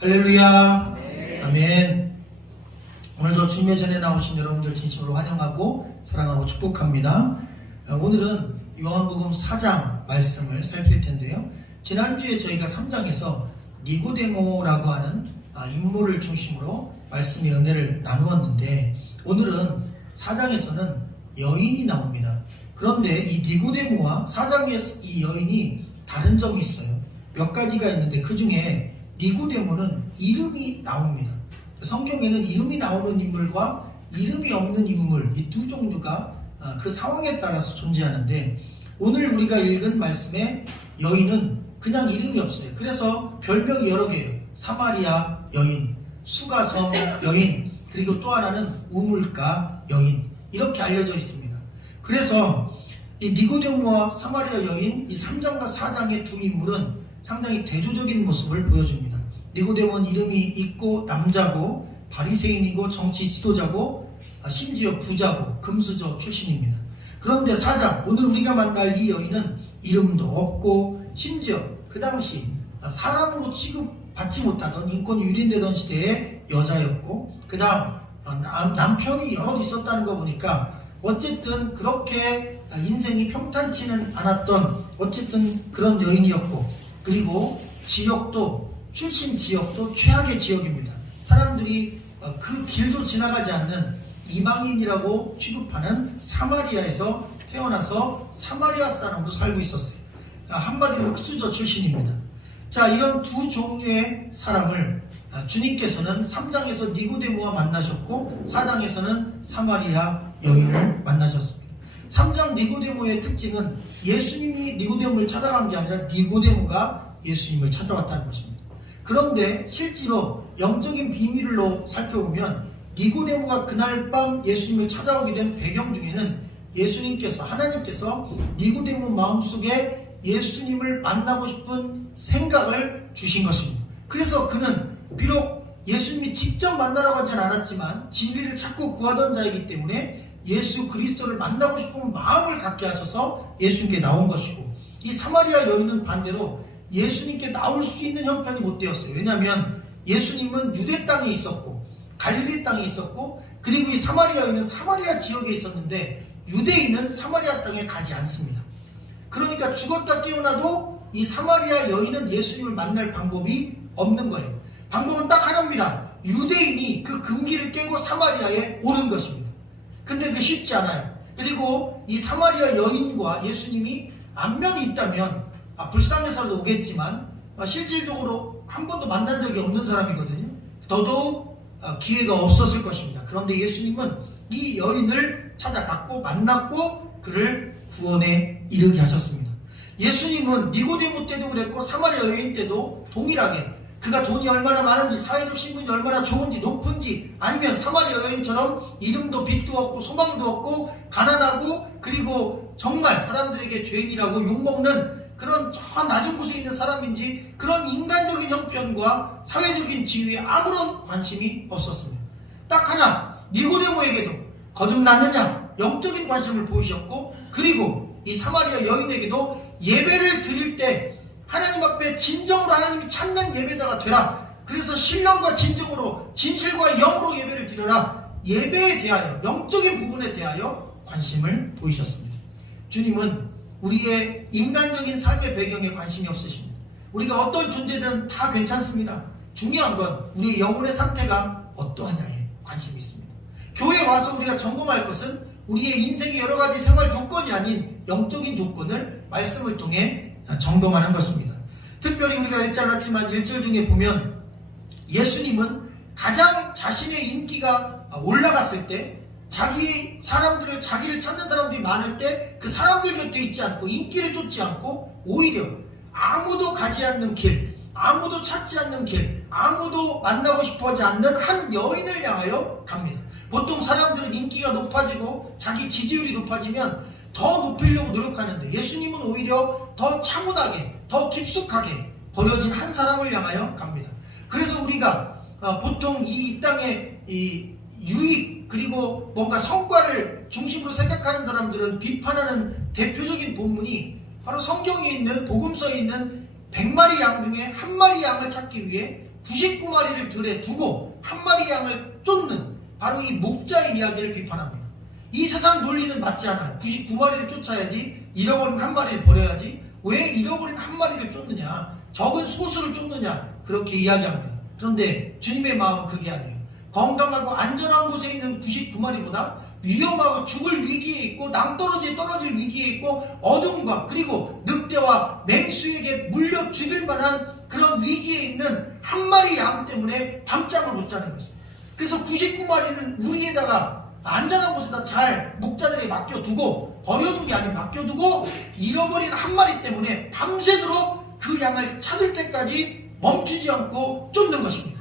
할렐루야. 아멘. 오늘도 주님의 전에 나오신 여러분들 진심으로 환영하고 사랑하고 축복합니다. 오늘은 요한복음 4장 말씀을 살필 텐데요. 지난주에 저희가 3장에서 니고데모라고 하는 인물을 중심으로 말씀의 은혜를 나누었는데, 오늘은 4장에서는 여인이 나옵니다. 그런데 이 니고데모와 4장의 이 여인이 다른 점이 있어요. 몇 가지가 있는데 그 중에 니고데모는 이름이 나옵니다. 성경에는 이름이 나오는 인물과 이름이 없는 인물, 이 두 종류가 그 상황에 따라서 존재하는데, 오늘 우리가 읽은 말씀의 여인은 그냥 이름이 없어요. 그래서 별명이 여러 개예요. 사마리아 여인, 수가성 여인, 그리고 또 하나는 우물가 여인, 이렇게 알려져 있습니다. 그래서 이 니고데모와 사마리아 여인, 이 3장과 4장의 두 인물은 상당히 대조적인 모습을 보여줍니다. 니고데모는 이름이 있고 남자고 바리새인이고 정치 지도자고 심지어 부자고 금수저 출신입니다. 그런데 4장, 오늘 우리가 만날 이 여인은 이름도 없고 심지어 그 당시 사람으로 취급받지 못하던, 인권이 유린되던 시대의 여자였고, 그 다음 남편이 여럿 있었다는 거 보니까 어쨌든 그렇게 인생이 평탄치는 않았던 어쨌든 그런 여인이었고, 그리고 지역도, 출신 지역도 최악의 지역입니다. 사람들이 그 길도 지나가지 않는 이방인이라고 취급하는 사마리아에서 태어나서 사마리아 사람도 살고 있었어요. 한마디로 흑수저 출신입니다. 자, 이런 두 종류의 사람을 주님께서는 3장에서 니고데모와 만나셨고 4장에서는 사마리아 여인을 만나셨습니다. 3장 니고데모의 특징은 예수님이 니고데모를 찾아간 게 아니라 니고데모가 예수님을 찾아왔다는 것입니다. 그런데 실제로 영적인 비밀로 살펴보면 니고데모가 그날 밤 예수님을 찾아오게 된 배경 중에는 예수님께서, 하나님께서 니고데모 마음속에 예수님을 만나고 싶은 생각을 주신 것입니다. 그래서 그는 비록 예수님이 직접 만나라고 하진 않았지만 진리를 찾고 구하던 자이기 때문에 예수 그리스도를 만나고 싶은 마음을 갖게 하셔서 예수님께 나온 것이고, 이 사마리아 여인은 반대로 예수님께 나올 수 있는 형편이 못 되었어요. 왜냐하면 예수님은 유대 땅에 있었고 갈릴리 땅에 있었고, 그리고 이 사마리아 여인은 사마리아 지역에 있었는데 유대인은 사마리아 땅에 가지 않습니다. 그러니까 죽었다 깨어나도 이 사마리아 여인은 예수님을 만날 방법이 없는 거예요. 방법은 딱 하나입니다. 유대인이 그 금기를 깨고 사마리아에 오는 것입니다. 근데 그게 쉽지 않아요. 그리고 이 사마리아 여인과 예수님이 안면이 있다면 불쌍해서도 오겠지만 실질적으로 한 번도 만난 적이 없는 사람이거든요. 더더욱 기회가 없었을 것입니다. 그런데 예수님은 이 여인을 찾아갔고 만났고 그를 구원에 이르게 하셨습니다. 예수님은 니고데모 때도 그랬고 사마리아 여인 때도 동일하게 그가 돈이 얼마나 많은지, 사회적 신분이 얼마나 좋은지, 높은지, 아니면 사마리아 여인처럼 이름도 빛도 없고 소망도 없고 가난하고, 그리고 정말 사람들에게 죄인이라고 욕먹는 그런 저 낮은 곳에 있는 사람인지, 그런 인간적인 형편과 사회적인 지위에 아무런 관심이 없었습니다. 딱 하나, 니고데모에게도 거듭났느냐 영적인 관심을 보이셨고, 그리고 이 사마리아 여인에게도 예배를 드릴 때 하나님 앞에 진정으로 하나님이 찾는 예배자가 되라. 그래서 신령과 진정으로, 진실과 영으로 예배를 드려라. 예배에 대하여, 영적인 부분에 대하여 관심을 보이셨습니다. 주님은 우리의 인간적인 삶의 배경에 관심이 없으십니다. 우리가 어떤 존재든 다 괜찮습니다. 중요한 건 우리의 영혼의 상태가 어떠하냐에 관심이 있습니다. 교회에 와서 우리가 점검할 것은 우리의 인생의 여러 가지 생활 조건이 아닌 영적인 조건을 말씀을 통해 점검하는 것입니다. 특별히 우리가 읽지 않았지만 1절 중에 보면 예수님은 가장 자신의 인기가 올라갔을 때, 사람들을, 자기를 찾는 사람들이 많을 때 그 사람들 곁에 있지 않고 인기를 쫓지 않고 오히려 아무도 가지 않는 길, 아무도 찾지 않는 길, 아무도 만나고 싶어하지 않는 한 여인을 향하여 갑니다. 보통 사람들은 인기가 높아지고 자기 지지율이 높아지면 더 높이려고 노력하는데 예수님은 오히려 더 차분하게, 더 깊숙하게 버려진 한 사람을 향하여 갑니다. 그래서 우리가 보통 이 땅의 이 유익, 그리고 뭔가 성과를 중심으로 생각하는 사람들은 비판하는 대표적인 본문이 바로 성경에 있는, 복음서에 있는 100마리 양 중에 한 마리 양을 찾기 위해 99마리를 들에 두고 한 마리 양을 쫓는 바로 이 목자의 이야기를 비판합니다. 이 세상 논리는 맞지 않아요. 99마리를 쫓아야지, 잃어버린 한 마리를 버려야지, 왜 잃어버린 한 마리를 쫓느냐, 적은 소수를 쫓느냐, 그렇게 이야기합니다. 그런데 주님의 마음은 그게 아니에요. 건강하고 안전한 곳에 있는 99마리보다 위험하고 죽을 위기에 있고 낭떠러지에 떨어질 위기에 있고 어둠과 그리고 늑대와 맹수에게 물려 죽일 만한 그런 위기에 있는 한 마리 양 때문에 밤잠을 못 자는 것입니다. 그래서 99마리는 우리에다가 안전한 곳에다 잘 목자들에게 맡겨두고, 버려둔 게 아니라 맡겨두고 잃어버린 한 마리 때문에 밤새도록 그 양을 찾을 때까지 멈추지 않고 쫓는 것입니다.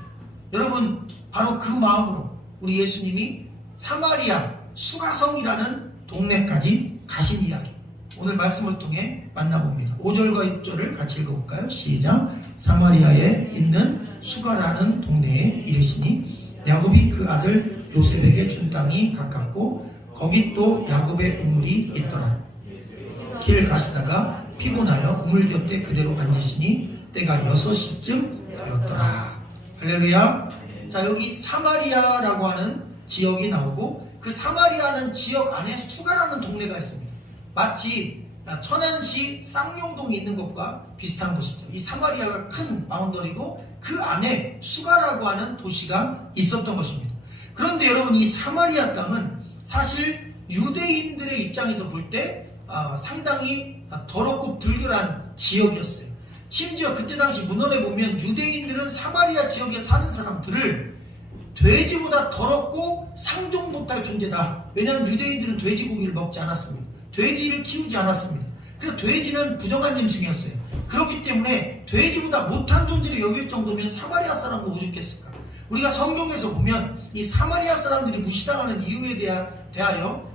여러분, 바로 그 마음으로 우리 예수님이 사마리아 수가성이라는 동네까지 가신 이야기, 오늘 말씀을 통해 만나봅니다. 5절과 6절을 같이 읽어볼까요? 시작. 사마리아에 있는 수가라는 동네에 이르시니 야곱이 그 아들 요셉에게 준 땅이 가깝고 거기 또 야곱의 우물이 있더라. 길 가시다가 피곤하여 우물 곁에 그대로 앉으시니 때가 6시쯤 되었더라. 할렐루야. 자, 여기 사마리아라고 하는 지역이 나오고, 그 사마리아는 지역 안에 수가라는 동네가 있습니다. 마치 천안시 쌍용동이 있는 것과 비슷한 것이죠. 이 사마리아가 큰 바운더리고 그 안에 수가라고 하는 도시가 있었던 것입니다. 그런데 여러분, 이 사마리아 땅은 사실 유대인들의 입장에서 볼 때 상당히 더럽고 불결한 지역이었어요. 심지어 그때 당시 문헌에 보면 유대인들은 사마리아 지역에 사는 사람들을 돼지보다 더럽고 상종 못할 존재다. 왜냐하면 유대인들은 돼지고기를 먹지 않았습니다. 돼지를 키우지 않았습니다. 그래서 돼지는 부정한 짐승이었어요. 그렇기 때문에 돼지보다 못한 존재를 여길 정도면 사마리아 사람도 오죽했을까. 우리가 성경에서 보면 이 사마리아 사람들이 무시당하는 이유에 대하여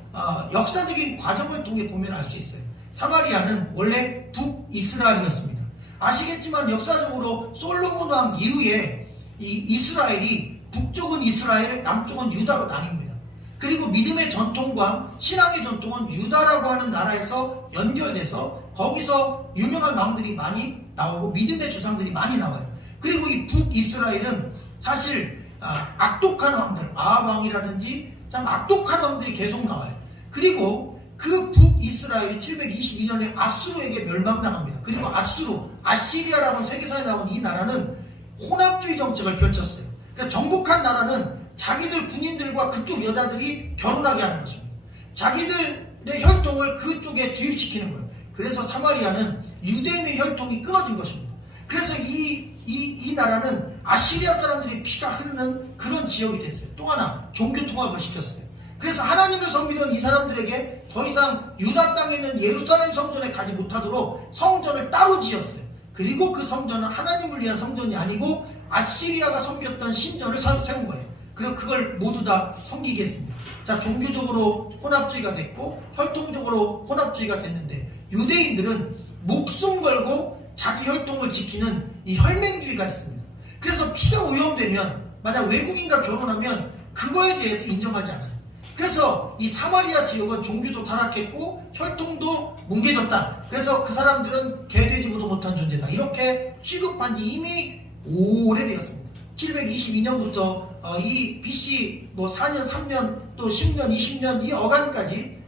역사적인 과정을 통해 보면 알 수 있어요. 사마리아는 원래 북이스라엘이었습니다. 아시겠지만 역사적으로 솔로몬 왕 이후에 이 이스라엘이 북쪽은 이스라엘, 남쪽은 유다로 나뉩니다. 그리고 믿음의 전통과 신앙의 전통은 유다라고 하는 나라에서 연결돼서 거기서 유명한 왕들이 많이 나오고 믿음의 조상들이 많이 나와요. 그리고 이 북이스라엘은 사실 악독한 왕들, 아합 왕이라든지 참 악독한 왕들이 계속 나와요. 그리고 그 북이스라엘이 722년에 아수르에게 멸망당합니다. 그리고 아시리아라고 하는 세계사에 나온 이 나라는 혼합주의 정책을 펼쳤어요. 그러니까 정복한 나라는 자기들 군인들과 그쪽 여자들이 결혼하게 하는 것입니다. 자기들의 혈통을 그쪽에 주입시키는 거예요. 그래서 사마리아는 유대인의 혈통이 끊어진 것입니다. 그래서 이 나라는 아시리아 사람들이 피가 흐르는 그런 지역이 됐어요. 또 하나 종교 통합을 시켰어요. 그래서 하나님을 섬기던 이 사람들에게 더 이상 유다 땅에 있는 예루살렘 성전에 가지 못하도록 성전을 따로 지었어요. 그리고 그 성전은 하나님을 위한 성전이 아니고 아시리아가 섬겼던 신전을 세운 거예요. 그리고 그걸 모두 다 섬기게 했습니다. 자, 종교적으로 혼합주의가 됐고 혈통적으로 혼합주의가 됐는데, 유대인들은 목숨 걸고 자기 혈통을 지키는 이 혈맹주의가 있습니다. 그래서 피가 오염되면, 만약 외국인과 결혼하면 그거에 대해서 인정하지 않아요. 그래서 이 사마리아 지역은 종교도 타락했고 혈통도 뭉개졌다. 그래서 그 사람들은 개돼지보다 못한 존재다. 이렇게 취급한 지 이미 오래되었습니다. 722년부터 이 BC 4년, 3년, 또 10년, 20년 이 어간까지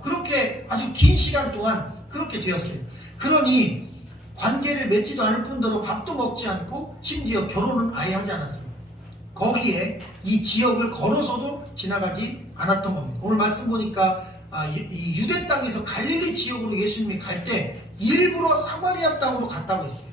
그렇게 아주 긴 시간 동안 그렇게 되었어요. 그러니 관계를 맺지도 않을 뿐더러 밥도 먹지 않고 심지어 결혼은 아예 하지 않았습니다. 거기에 이 지역을 걸어서도 지나가지 않았던 겁니다. 오늘 말씀 보니까 이 유대 땅에서 갈릴리 지역으로 예수님이 갈 때 일부러 사마리아 땅으로 갔다고 했어요.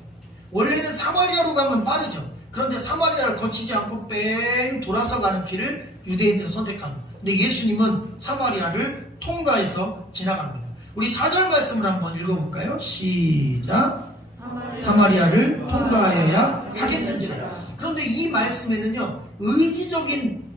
원래는 사마리아로 가면 빠르죠. 그런데 사마리아를 거치지 않고 뺑 돌아서 가는 길을 유대인들은 선택합니다. 근데 예수님은 사마리아를 통과해서 지나갑니다. 우리 4절 말씀을 한번 읽어볼까요? 시작. 사마리아를 통과하여야 하겠는지라. 그런데 이 말씀에는요, 의지적인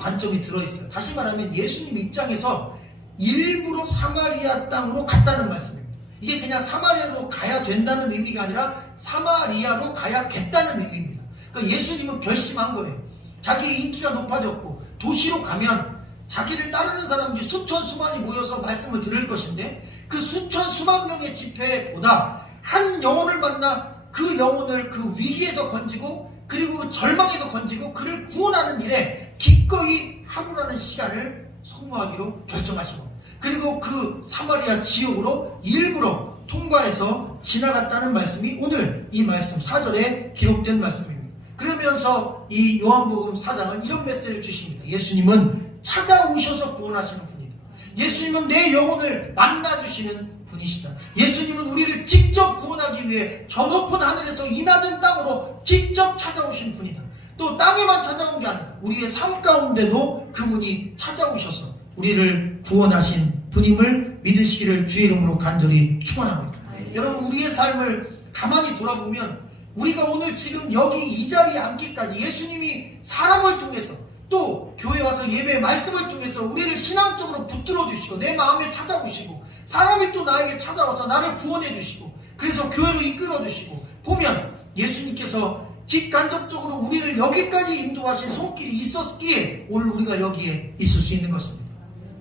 관점이 들어있어요. 다시 말하면 예수님 입장에서 일부러 사마리아 땅으로 갔다는 말씀입니다. 이게 그냥 사마리아로 가야 된다는 의미가 아니라 사마리아로 가야겠다는 의미입니다. 그러니까 예수님은 결심한 거예요. 자기의 인기가 높아졌고 도시로 가면 자기를 따르는 사람들이 수천 수만이 모여서 말씀을 들을 것인데, 그 수천 수만 명의 집회보다 한 영혼을 만나 그 영혼을 그 위기에서 건지고 그리고 그 절망에서 건지고 그를 구원하는 일에 기꺼이 하루라는 시간을 소모하기로 결정하시고 그리고 그 사마리아 지옥으로 일부러 통과해서 지나갔다는 말씀이 오늘 이 말씀 4절에 기록된 말씀입니다. 그러면서 이 요한복음 4장은 이런 메시지를 주십니다. 예수님은 찾아오셔서 구원하시는 분이다. 예수님은 내 영혼을 만나주시는 분이시다. 예수님은 우리를 직접 구원하기 위해 저 높은 하늘에서 이 낮은 땅으로 직접 찾아오신 분이다. 또 땅에만 찾아온 게 아니라 우리의 삶 가운데도 그분이 찾아오셔서 우리를 구원하신 분임을 믿으시기를 주의 이름으로 간절히 축원합니다. 여러분, 우리의 삶을 가만히 돌아보면 우리가 오늘 지금 여기 이 자리에 앉기까지 예수님이 사람을 통해서 또 교회 와서 예배 말씀을 통해서 우리를 신앙적으로 붙들어 주시고 내 마음에 찾아오시고 사람이 또 나에게 찾아와서 나를 구원해 주시고 그래서 교회로 이끌어 주시고 보면 예수님께서 직간접적으로 우리를 여기까지 인도하신 손길이 있었기에 오늘 우리가 여기에 있을 수 있는 것입니다.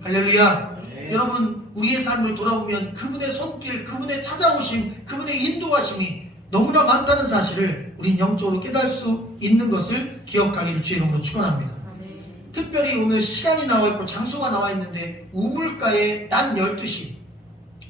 할렐루야. 여러분, 우리의 삶을 돌아보면 그분의 손길, 그분의 찾아오심, 그분의 인도하심이 너무나 많다는 사실을 우린 영적으로 깨달을 수 있는 것을 기억하기를 주의 이름으로 축원합니다. 특별히 오늘 시간이 나와 있고 장소가 나와 있는데 우물가의 낮 12시,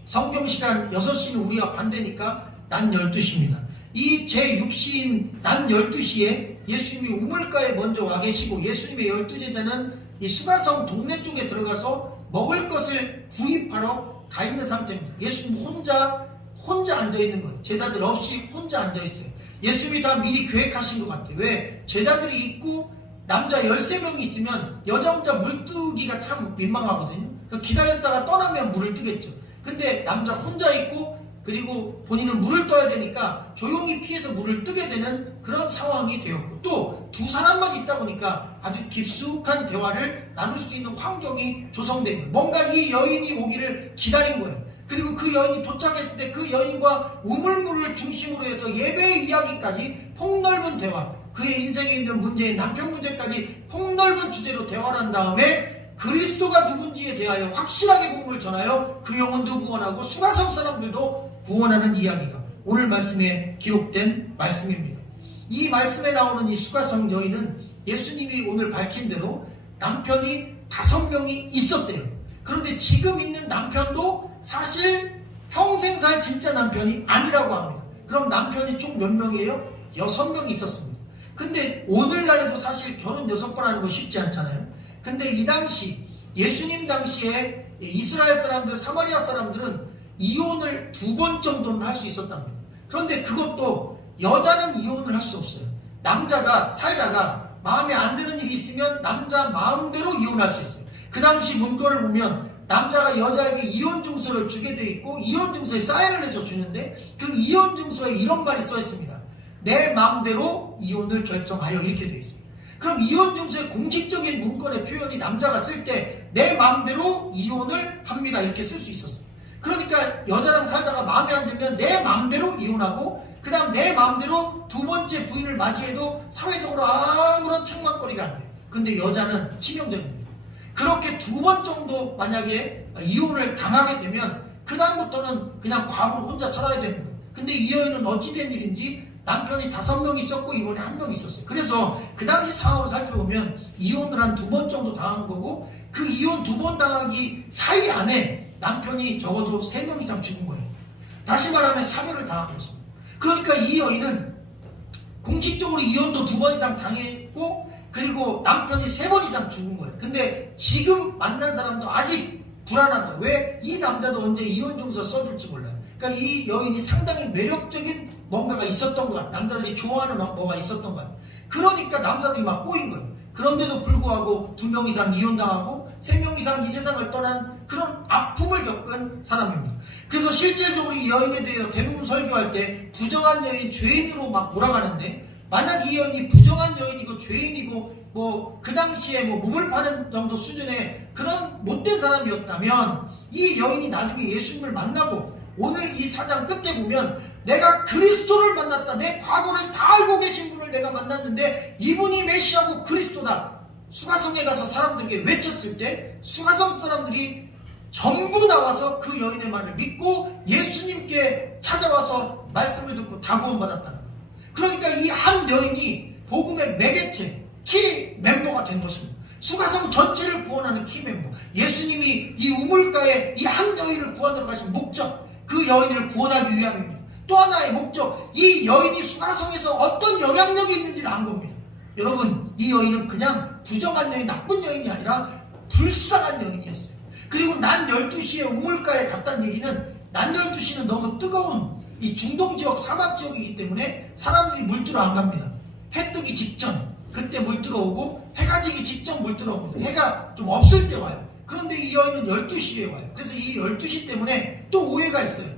성경 시간 6시는 우리가 반대니까 낮 12시입니다. 이 제6시인 낮 12시에 예수님이 우물가에 먼저 와 계시고 예수님의 12제자는 이 수가성 동네 쪽에 들어가서 먹을 것을 구입하러 가 있는 상태입니다. 예수님 혼자 앉아있는 거예요. 제자들 없이 혼자 앉아있어요. 예수님이 다 미리 계획하신 것 같아요. 왜? 제자들이 있고 남자 13명이 있으면 여자 혼자 물 뜨기가 참 민망하거든요. 기다렸다가 떠나면 물을 뜨겠죠. 근데 남자 혼자 있고 그리고 본인은 물을 떠야 되니까 조용히 피해서 물을 뜨게 되는 그런 상황이 되었고 또 두 사람만 있다 보니까 아주 깊숙한 대화를 나눌 수 있는 환경이 조성된 거예요. 뭔가 이 여인이 오기를 기다린 거예요. 그리고 그 여인이 도착했을 때 그 여인과 우물물을 중심으로 해서 예배의 이야기까지 폭넓은 대화, 그의 인생에 있는 문제인 남편 문제까지 폭넓은 주제로 대화를 한 다음에 그리스도가 누군지에 대하여 확실하게 복음을 전하여 그 영혼도 구원하고 수가성 사람들도 구원하는 이야기가 오늘 말씀에 기록된 말씀입니다. 이 말씀에 나오는 이 수가성 여인은 예수님이 오늘 밝힌 대로 남편이 5명이 있었대요. 그런데 지금 있는 남편도 사실 평생 살 진짜 남편이 아니라고 합니다. 그럼 남편이 총 몇 명이에요? 6명이 있었습니다. 근데 오늘날에도 사실 결혼 6번 하는 거 쉽지 않잖아요. 근데 이 당시 예수님 당시에 이스라엘 사람들, 사마리아 사람들은 이혼을 2번 정도는 할 수 있었답니다. 그런데 그것도 여자는 이혼을 할 수 없어요. 남자가 살다가 마음에 안 드는 일이 있으면 남자 마음대로 이혼할 수 있어요. 그 당시 문건을 보면 남자가 여자에게 이혼 증서를 주게 돼 있고 이혼 증서에 사인을 해서 주는데 그 이혼 증서에 이런 말이 써 있습니다. 내 마음대로 이혼을 결정하여 이렇게 돼 있어요. 그럼 이혼 증서의 공식적인 문건의 표현이 남자가 쓸 때 내 마음대로 이혼을 합니다 이렇게 쓸 수 있었어요. 그러니까 여자랑 살다가 마음에 안 들면 내 마음대로 이혼하고 그 다음 내 마음대로 두 번째 부인을 맞이해도 사회적으로 아무런 책망거리가 안 돼요. 근데 여자는 치명적입니다. 그렇게 2번 정도 만약에 이혼을 당하게 되면 그 다음부터는 그냥 과부로 혼자 살아야 되는 거예요. 근데 이 여인은 어찌된 일인지 남편이 5명 있었고 이번에 1명 있었어요. 그래서 그 당시 상황을 살펴보면 이혼을 한 2번 정도 당한 거고 그 이혼 2번 당하기 사이 안에 남편이 적어도 3명 이상 죽은 거예요. 다시 말하면 사별을 당한 거죠. 그러니까 이 여인은 공식적으로 이혼도 2번 이상 당했고 그리고 남편이 3번 이상 죽은 거예요. 근데 지금 만난 사람도 아직 불안한 거예요. 왜? 이 남자도 언제 이혼 증서 써줄지 몰라요. 그러니까 이 여인이 상당히 매력적인 뭔가가 있었던 것 같아요. 남자들이 좋아하는 뭐가 있었던 것 같아요. 그러니까 남자들이 막 꼬인 거예요. 그런데도 불구하고 2명 이상 이혼당하고 3명 이상 이 세상을 떠난 그런 아픔을 겪은 사람입니다. 그래서 실질적으로 이 여인에 대해서 대부분 설교할 때 부정한 여인, 죄인으로 막 몰아가는데 만약 이 여인이 부정한 여인이고 죄인이고 뭐 그 당시에 뭐 몸을 파는 정도 수준의 그런 못된 사람이었다면 이 여인이 나중에 예수님을 만나고 오늘 이 4장 끝에 보면 내가 그리스도를 만났다. 내 과거를 다 알고 계신 분을 내가 만났는데 이분이 메시아고 그리스도다. 수가성에 가서 사람들에게 외쳤을 때 수가성 사람들이 전부 나와서 그 여인의 말을 믿고 예수님께 찾아와서 말씀을 듣고 다 구원받았다는 거예요. 그러니까 이 한 여인이 복음의 매개체, 키 멤버가 된 것입니다. 수가성 전체를 구원하는 키 멤버. 예수님이 이 우물가에 이 한 여인을 구원하러 가신 목적, 그 여인을 구원하기 위함입니다. 또 하나의 목적, 이 여인이 수가성에서 어떤 영향력이 있는지를 안 겁니다. 여러분, 이 여인은 그냥 부정한 여인, 나쁜 여인이 아니라 불쌍한 여인이었어요. 그리고 낮 12시에 우물가에 갔다는 얘기는 낮 12시는 너무 뜨거운 이 중동지역, 사막지역이기 때문에 사람들이 물 뜨러 안 갑니다. 해 뜨기 직전, 그때 물 들어오고 해가 지기 직전 물 들어옵니다. 해가 좀 없을 때 와요. 그런데 이 여인은 12시에 와요. 그래서 이 12시 때문에 또 오해가 있어요.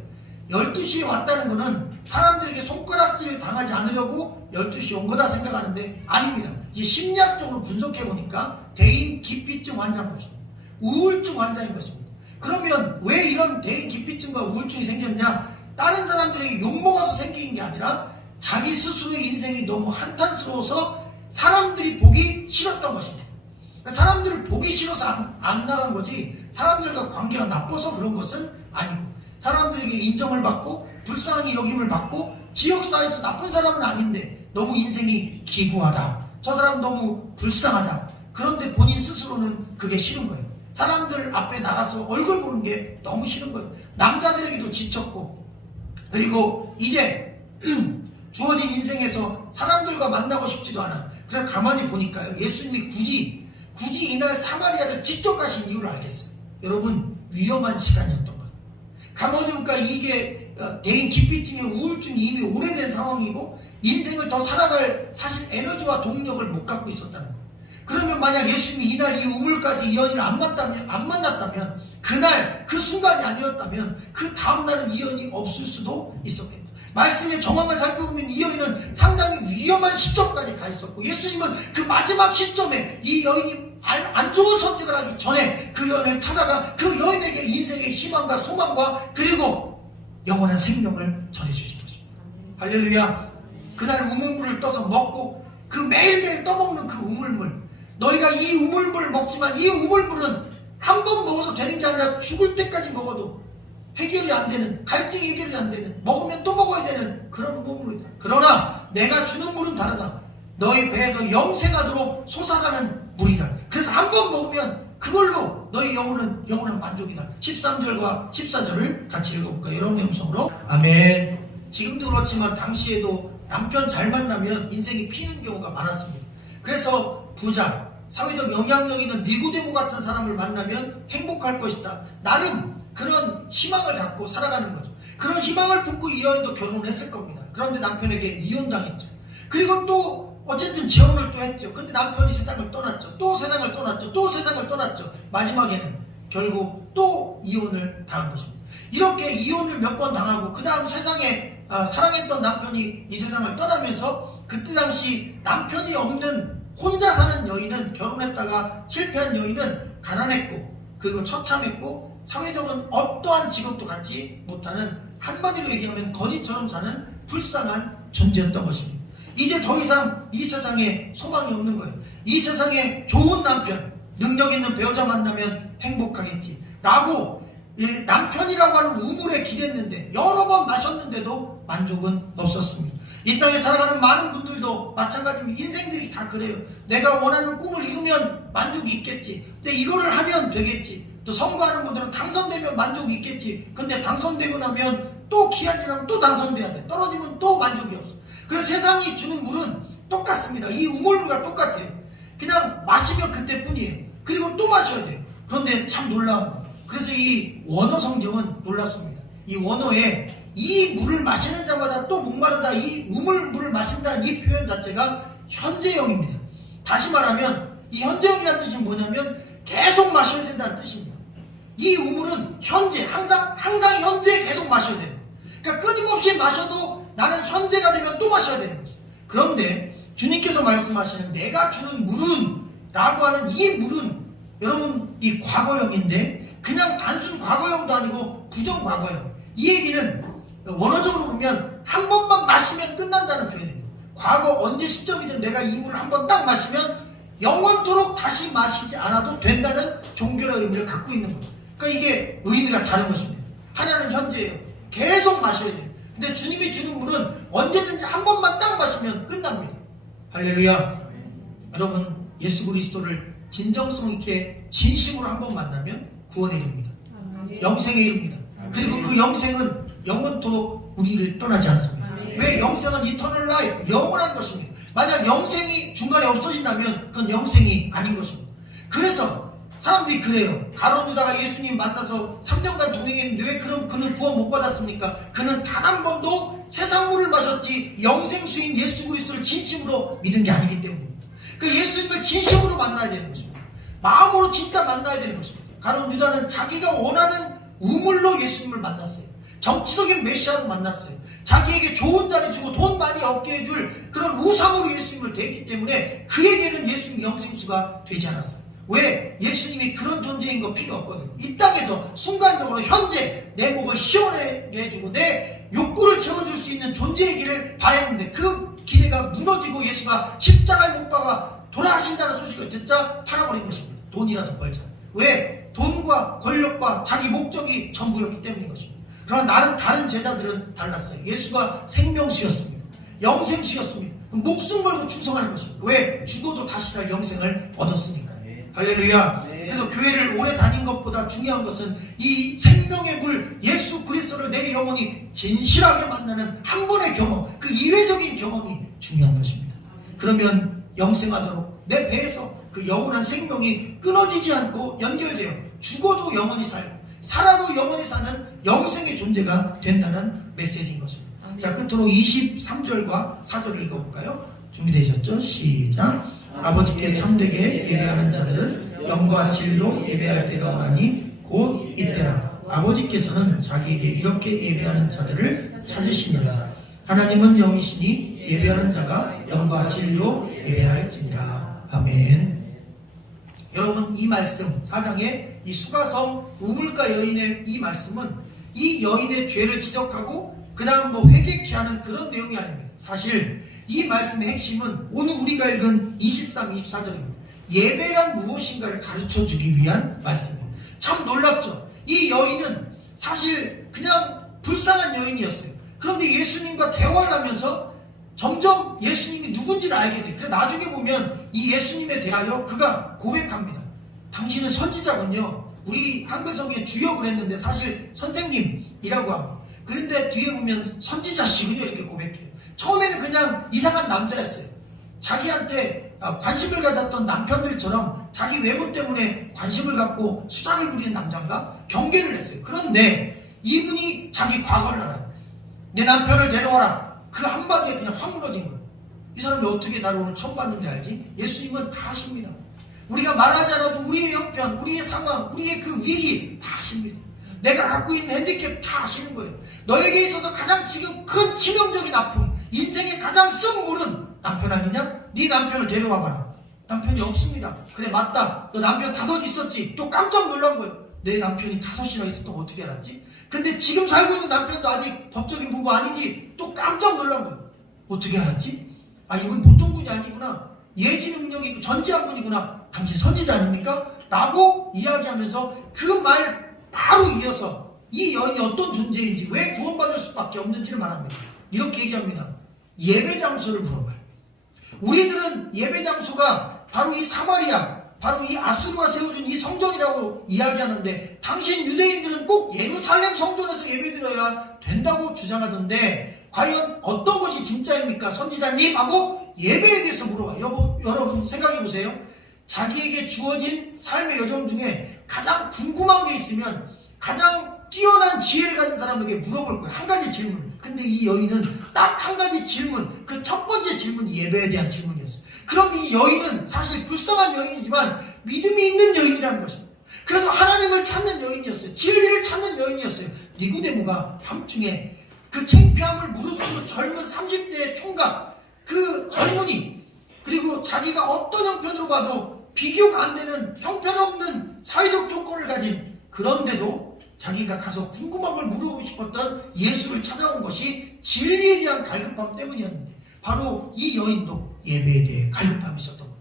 12시에 왔다는 거는 사람들에게 손가락질을 당하지 않으려고 12시에 온 거다 생각하는데 아닙니다. 이제 심리학적으로 분석해보니까 대인 기피증 환자인 것입니다. 우울증 환자인 것입니다. 그러면 왜 이런 대인 기피증과 우울증이 생겼냐? 다른 사람들에게 욕먹어서 생긴 게 아니라 자기 스스로의 인생이 너무 한탄스러워서 사람들이 보기 싫었던 것입니다. 그러니까 사람들을 보기 싫어서 안 나간 거지 사람들과 관계가 나빠서 그런 것은 아니고 사람들에게 인정을 받고 불쌍히 여김을 받고 지역사회에서 나쁜 사람은 아닌데 너무 인생이 기구하다. 저 사람 너무 불쌍하다. 그런데 본인 스스로는 그게 싫은 거예요. 사람들 앞에 나가서 얼굴 보는 게 너무 싫은 거예요. 남자들에게도 지쳤고 그리고 이제 주어진 인생에서 사람들과 만나고 싶지도 않아. 그래 가만히 보니까요. 예수님이 굳이 이날 사마리아를 직접 가신 이유를 알겠어요. 여러분 위험한 시간이었던 거예요. 가만히 보니까 이게 대인 기피증의 우울증이 이미 오래된 상황이고 인생을 더 살아갈 사실 에너지와 동력을 못 갖고 있었다는 거예요. 그러면 만약 예수님이 이날 이 우물까지 이 여인을 안 만났다면 그날 그 순간이 아니었다면 그 다음날은 이 여인이 없을 수도 있었겠다. 말씀의 정황을 살펴보면 이 여인은 상당히 위험한 시점까지 가 있었고 예수님은 그 마지막 시점에 이 여인이 안 좋은 선택을 하기 전에 그 여인을 찾아가 그 여인에게 인생의 희망과 소망과 그리고 영원한 생명을 전해주신 것입니다. 할렐루야. 그날 우물물을 떠서 먹고 그 매일매일 떠먹는 그 우물물, 너희가 이 우물물을 먹지만 이 우물물은 한 번 먹어도 되는 게 아니라 죽을 때까지 먹어도 해결이 안 되는, 갈증이 해결이 안 되는, 먹으면 또 먹어야 되는 그런 우물물이다. 그러나 내가 주는 물은 다르다. 너희 배에서 영생하도록 솟아가는 물이다. 그래서 한 번 먹으면 그걸로 너희 영혼은 만족이다. 13절과 14절을 같이 읽어볼까요? 여러분의 음성으로. 아멘. 지금도 그렇지만 당시에도 남편 잘 만나면 인생이 피는 경우가 많았습니다. 그래서 부자, 사회적 영향력 있는 니고데모 같은 사람을 만나면 행복할 것이다. 나름 그런 희망을 갖고 살아가는 거죠. 그런 희망을 품고 이 여인도 결혼을 했을 겁니다. 그런데 남편에게 이혼당했죠. 그리고 또 어쨌든 재혼을 또 했죠. 근데 남편이 세상을 떠났죠. 또 세상을 떠났죠. 또 세상을 떠났죠. 마지막에는 결국 또 이혼을 당한 것입니다. 이렇게 이혼을 몇 번 당하고 그 다음 세상에 사랑했던 남편이 이 세상을 떠나면서 그때 당시 남편이 없는 혼자 사는 여인은, 결혼했다가 실패한 여인은 가난했고 그리고 처참했고 사회적인 어떠한 직업도 갖지 못하는, 한마디로 얘기하면 거지처럼 사는 불쌍한 존재였던 것입니다. 이제 더 이상 이 세상에 소망이 없는 거예요. 이 세상에 좋은 남편, 능력 있는 배우자 만나면 행복하겠지 라고 남편이라고 하는 우물에 기댔는데 여러 번 마셨는데도 만족은 없었습니다. 이 땅에 살아가는 많은 분들도 마찬가지입니다. 인생들이 다 그래요. 내가 원하는 꿈을 이루면 만족이 있겠지. 근데 이거를 하면 되겠지. 또 선거하는 분들은 당선되면 만족이 있겠지. 근데 당선되고 나면 또 기한 지나면 또 당선돼야 돼. 떨어지면 또 만족이 없어. 그래서 세상이 주는 물은 똑같습니다. 이 우물물과 똑같아요. 그냥 마시면 그때뿐이에요. 그리고 또 마셔야 돼요. 그런데 참 놀라운 거예요. 그래서 이 원어 성경은 놀랍습니다. 이 원어에 이 물을 마시는 자마다 또 목마르다, 이 우물물을 마신다는 이 표현 자체가 현재형입니다. 다시 말하면 이 현재형이라는 뜻은 뭐냐면 계속 마셔야 된다는 뜻입니다. 이 우물은 현재, 항상 현재 계속 마셔야 돼요. 그러니까 끊임없이 마셔도 나는 현재가 되면 또 마셔야 되는 거죠. 그런데 주님께서 말씀하시는 내가 주는 물은 라고 하는 이 물은 여러분 이 과거형인데 그냥 단순 과거형도 아니고 부정 과거형. 이 얘기는 원어적으로 보면 한 번만 마시면 끝난다는 표현입니다. 과거 언제 시점이든 내가 이 물을 한 번 딱 마시면 영원토록 다시 마시지 않아도 된다는 종교의 의미를 갖고 있는 거예요. 그러니까 이게 의미가 다른 것입니다. 하나는 현재예요. 계속 마셔야 돼요. 근데 주님이 주는 물은 언제든지 한 번만 딱 마시면 끝납니다. 할렐루야. 여러분, 예수 그리스도를 진정성 있게 진심으로 한 번 만나면 구원에 이릅니다. 영생에 이릅니다. 그리고 그 영생은 영원토록 우리를 떠나지 않습니다. 왜? 영생은 이터널 라이프, 영원한 것입니다. 만약 영생이 중간에 없어진다면 그건 영생이 아닌 것입니다. 그래서 사람들이 그래요. 가룟 유다가 예수님 만나서 3년간 동행했는데 왜 그럼 그는 구원 못 받았습니까? 그는 단 한 번도 세상 물을 마셨지 영생수인 예수 그리스도를 진심으로 믿은 게 아니기 때문입니다. 그 예수님을 진심으로 만나야 되는 것입니다. 마음으로 진짜 만나야 되는 것입니다. 가룟 유다는 자기가 원하는 우물로 예수님을 만났어요. 정치적인 메시아로 만났어요. 자기에게 좋은 자리 주고 돈 많이 얻게 해줄 그런 우상으로 예수님을 대했기 때문에 그에게는 예수님 영생수가 되지 않았어요. 왜? 예수님이 그런 존재인 거 필요 없거든요. 이 땅에서 순간적으로 현재 내 목을 시원하게 해주고 내 욕구를 채워줄 수 있는 존재이기를 바랬는데 그 기대가 무너지고 예수가 십자가에 못 박아 돌아가신다는 소식을 듣자 팔아버린 것입니다. 돈이라도 벌자. 왜? 돈과 권력과 자기 목적이 전부였기 때문인 것입니다. 그러나 나는 다른 제자들은 달랐어요. 예수가 생명수였습니다. 영생수였습니다. 목숨 걸고 충성하는 것입니다. 왜? 죽어도 다시 살 영생을 얻었으니까요. 할렐루야. 그래서 교회를 오래 다닌 것보다 중요한 것은 이 생명의 물 예수 그리스도를 내 영혼이 진실하게 만나는 한 번의 경험, 그 이례적인 경험이 중요한 것입니다. 그러면 영생하도록 내 배에서 그 영원한 생명이 끊어지지 않고 연결되어 죽어도 영원히 살고 살아도 영원히 사는 영생의 존재가 된다는 메시지인 것입니다. 자, 끝으로 23절과 4절 읽어볼까요? 준비되셨죠? 시작. 아버지께 참되게 예배하는 자들은 영과 진리로 예배할 때가 오나니 곧 이때라. 아버지께서는 자기에게 이렇게 예배하는 자들을 찾으시니라. 하나님은 영이시니 예배하는 자가 영과 진리로 예배할지니라. 아멘. 여러분, 이 말씀 4장의 이 수가성 우물가 여인의 이 말씀은 이 여인의 죄를 지적하고 그 다음 회개케 하는 그런 내용이 아닙니다. 사실 이 말씀의 핵심은 오늘 우리가 읽은 23, 24절입니다. 예배란 무엇인가를 가르쳐주기 위한 말씀입니다. 참 놀랍죠. 이 여인은 사실 그냥 불쌍한 여인이었어요. 그런데 예수님과 대화를 하면서 점점 예수님이 누군지를 알게 돼요. 그래서 나중에 보면 이 예수님에 대하여 그가 고백합니다. 당신은 선지자군요. 우리 한글성에 주역을 했는데 사실 선생님이라고 합니다. 그런데 뒤에 보면 선지자시군요 이렇게 고백해요. 처음에는 그냥 이상한 남자였어요. 자기한테 관심을 가졌던 남편들처럼 자기 외모 때문에 관심을 갖고 수작을 부리는 남자인가 경계를 했어요. 그런데 이분이 자기 과거를 알아요. 내 남편을 데려와라. 그 한마디에 그냥 확 무너진 거예요. 이 사람이 어떻게 나를 오늘 처음 봤는데 알지? 예수님은 다 아십니다. 우리가 말하지 않아도 우리의 형편, 우리의 상황, 우리의 그 위기 다 아십니다. 내가 갖고 있는 핸디캡 다 아시는 거예요. 너에게 있어서 가장 지금 큰 치명적인 아픔, 인생의 가장 썩 물은 남편 아니냐? 네 남편을 데려와봐라. 남편이 없습니다. 그래 맞다. 너 남편 5 있었지? 또 깜짝 놀란 거예요. 내 남편이 5이나 있었던 거 어떻게 알았지? 근데 지금 살고 있는 남편도 아직 법적인 부부 아니지? 또 깜짝 놀란 거예요. 어떻게 알았지? 아, 이분 보통 분이 아니구나. 예지 능력이 있고 전지한 분이구나. 당신 선지자 아닙니까? 라고 이야기하면서 그 말 바로 이어서 이 여인이 어떤 존재인지 왜 구원받을 수밖에 없는지를 말합니다. 이렇게 얘기합니다. 예배 장소를 물어봐요. 우리들은 예배 장소가 바로 이 사마리아, 바로 이 아수르가 세워준 이 성전이라고 이야기하는데 당신 유대인들은 꼭 예루살렘 성전에서 예배드려야 된다고 주장하던데 과연 어떤 것이 진짜입니까? 선지자님? 하고 예배에 대해서 물어봐요. 여러분 생각해보세요. 자기에게 주어진 삶의 여정 중에 가장 궁금한 게 있으면 가장 뛰어난 지혜를 가진 사람에게 물어볼 거예요. 한 가지 질문. 근데 이 여인은 딱 한 가지 질문, 그 첫 번째 질문이 예배에 대한 질문이었어요. 그럼 이 여인은 사실 불쌍한 여인이지만 믿음이 있는 여인이라는 것입니다. 그래도 하나님을 찾는 여인이었어요. 진리를 찾는 여인이었어요. 니고데모가 밤중에 그 창피함을 무릅쓰고 젊은 30대의 총각, 그 젊은이, 그리고 자기가 어떤 형편으로 봐도 비교가 안 되는 형편없는 사회적 조건을 가진, 그런데도 자기가 가서 궁금한 걸 물어보고 싶었던 예수를 찾아온 것이 진리에 대한 갈급함 때문이었는데 바로 이 여인도 예배에 대해 갈급함이 있었던 거예요.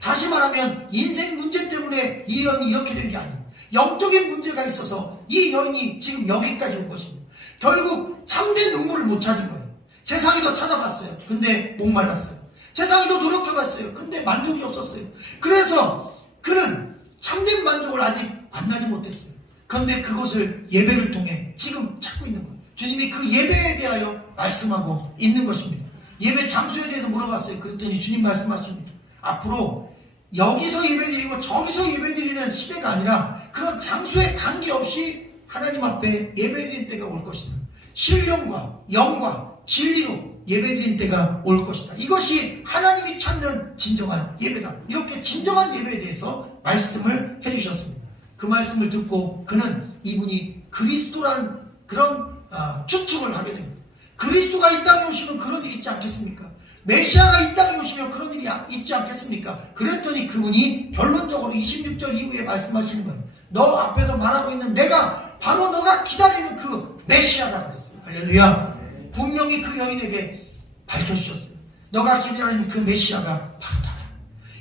다시 말하면 인생 문제 때문에 이 여인이 이렇게 된 게 아니에요. 영적인 문제가 있어서 이 여인이 지금 여기까지 온 것입니다. 결국 참된 의무를 못 찾은 거예요. 세상이 더 찾아봤어요. 근데 목말랐어요. 세상이 더 노력해봤어요. 근데 만족이 없었어요. 그래서 그는 참된 만족을 아직 만나지 못했어요. 그런데 그것을 예배를 통해 지금 찾고 있는 거예요. 주님이 그 예배에 대하여 말씀하고 있는 것입니다. 예배 장소에 대해서 물어봤어요. 그랬더니 주님 말씀하십니다. 앞으로 여기서 예배드리고 저기서 예배드리는 시대가 아니라 그런 장소에 관계없이 하나님 앞에 예배드리는 때가 올 것이다. 신령과 영과 진리로 예배드리는 때가 올 것이다. 이것이 하나님이 찾는 진정한 예배다. 이렇게 진정한 예배에 대해서 말씀을 해주셨습니다. 그 말씀을 듣고 그는 이분이 그리스도란 그런 추측을 하게 됩니다. 그리스도가 이 땅에 오시면 그런 일이 있지 않겠습니까? 메시아가 이 땅에 오시면 그런 일이 있지 않겠습니까? 그랬더니 그분이 결론적으로 26절 이후에 말씀하시는 거예요. 너 앞에서 말하고 있는 내가 바로 너가 기다리는 그 메시아다 그랬어요. 할렐루야. 분명히 그 여인에게 밝혀주셨어요. 너가 기다리는 그 메시아가 바로 나다.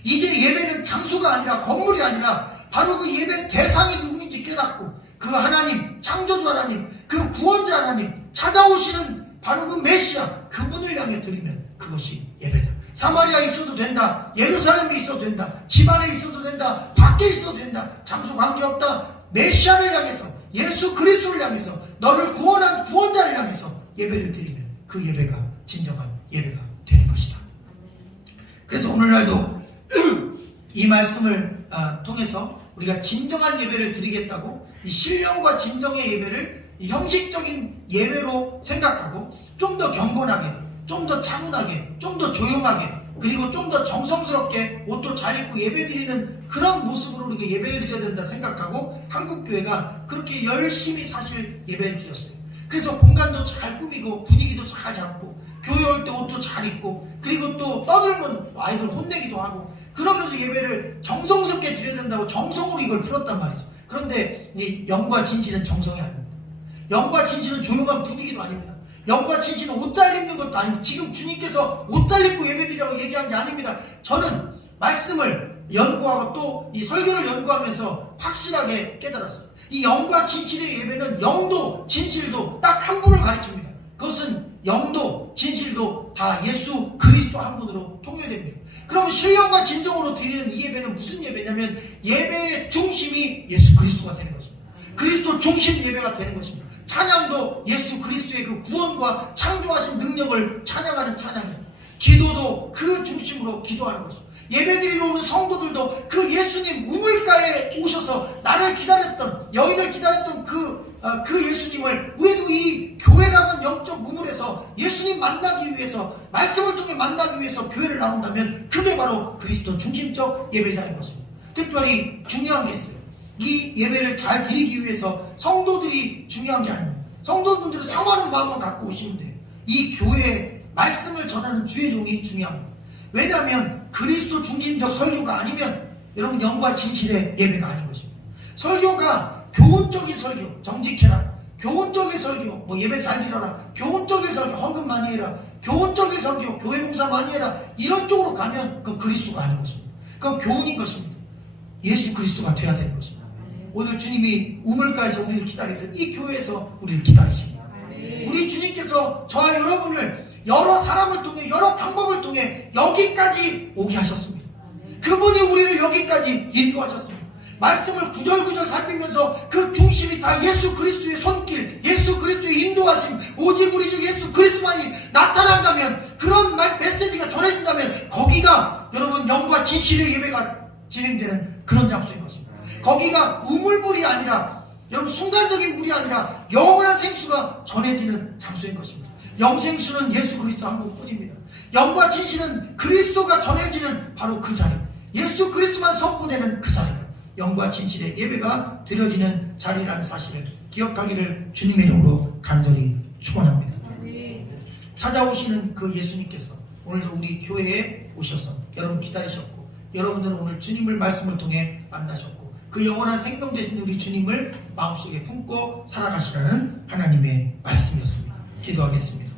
이제 예배는 장소가 아니라 건물이 아니라 바로 그 예배 대상이 누구인지 깨닫고 그 하나님, 창조주 하나님, 그 구원자 하나님, 찾아오시는 바로 그 메시아, 그분을 향해 드리면 그것이 예배다. 사마리아에 있어도 된다. 예루살렘에 있어도 된다. 집안에 있어도 된다. 밖에 있어도 된다. 장소 관계없다. 메시아를 향해서, 예수 그리스도를 향해서, 너를 구원한 구원자를 향해서 예배를 드리면 그 예배가 진정한 예배가 되는 것이다. 그래서 오늘날도 이 말씀을 통해서 우리가 진정한 예배를 드리겠다고 이 신령과 진정의 예배를 이 형식적인 예배로 생각하고 좀 더 경건하게, 좀 더 차분하게, 좀 더 조용하게, 그리고 좀 더 정성스럽게 옷도 잘 입고 예배 드리는 그런 모습으로 우리가 예배를 드려야 된다 생각하고 한국교회가 그렇게 열심히 사실 예배를 드렸어요. 그래서 공간도 잘 꾸미고 분위기도 잘 잡고 교회 올 때 옷도 잘 입고 그리고 또 떠들면 아이들 혼내기도 하고 그러면서 예배를 정성스럽게 드려야 된다고 정성으로 이걸 풀었단 말이죠. 그런데 이 영과 진실은 정성이 아닙니다. 영과 진실은 조용한 분위기도 아닙니다. 영과 진실은 옷 잘 입는 것도 아니고 지금 주님께서 옷 잘 입고 예배드리라고 얘기한 게 아닙니다. 저는 말씀을 연구하고 또 이 설교를 연구하면서 확실하게 깨달았어요. 이 영과 진실의 예배는 영도 진실도 딱 한 분을 가리킵니다. 그것은 영도 진실도 다 예수 그리스도 한 분으로 통일됩니다. 그러면 신령과 진정으로 드리는 이 예배는 무슨 예배냐면 예배의 중심이 예수 그리스도가 되는 것입니다. 그리스도 중심 예배가 되는 것입니다. 찬양도 예수 그리스도의 그 구원과 창조하신 능력을 찬양하는 찬양이에요. 기도도 그 중심으로 기도하는 것입니다. 예배드리러 오는 성도들도 그 예수님 우물가에 오셔서 나를 기다렸던 여인을 기다렸던 그 예수님을 우리도 이 교회라는 영적 우물에서 예수님 만나기 위해서 말씀을 통해 만나기 위해서 교회를 나온다면 그게 바로 그리스도 중심적 예배자인 것입니다. 특별히 중요한 게 있어요. 이 예배를 잘 드리기 위해서 성도들이 중요한 게 아닙니다. 성도분들은 사모하는 마음만 갖고 오시면 돼요. 이 교회에 말씀을 전하는 주의 종이 중요합니다. 왜냐하면 그리스도 중심적 설교가 아니면 여러분 영과 진실의 예배가 아닌 것입니다. 설교가 교훈적인 설교, 정직해라, 교훈적인 설교, 뭐 예배 잘 드려라, 교훈적인 설교, 헌금 많이 해라, 교훈적인 설교, 교회 봉사 많이 해라, 이런 쪽으로 가면 그건 그리스도가 아닌 것입니다. 그건 교훈인 것입니다. 예수 그리스도가 되어야 되는 것입니다. 오늘 주님이 우물가에서 우리를 기다리듯 이 교회에서 우리를 기다리십니다. 우리 주님께서 저와 여러분을 여러 사람을 통해 여러 방법을 통해 여기까지 오게 하셨습니다. 그분이 우리를 여기까지 인도하셨습니다. 말씀을 구절구절 살피면서 그 중심이 다 예수 그리스도의 손길, 예수 그리스도의 인도하심, 오직 우리 주 예수 그리스도만이 나타난다면, 그런 메시지가 전해진다면 거기가 여러분 영과 진실의 예배가 진행되는 그런 장소인 것입니다. 거기가 우물물이 아니라 여러분 순간적인 물이 아니라 영원한 생수가 전해지는 장소인 것입니다. 영생수는 예수 그리스도 한 분뿐입니다. 영과 진실은 그리스도가 전해지는 바로 그 자리, 예수 그리스도만 선포되는 그 자리가 영과 진실의 예배가 드려지는 자리라는 사실을 기억하기를 주님의 이름으로 간절히 축원합니다. 찾아오시는 그 예수님께서 오늘도 우리 교회에 오셔서 여러분 기다리셨고, 여러분들은 오늘 주님을 말씀을 통해 만나셨고, 그 영원한 생명 되신 우리 주님을 마음속에 품고 살아가시라는 하나님의 말씀이었습니다. 기도하겠습니다.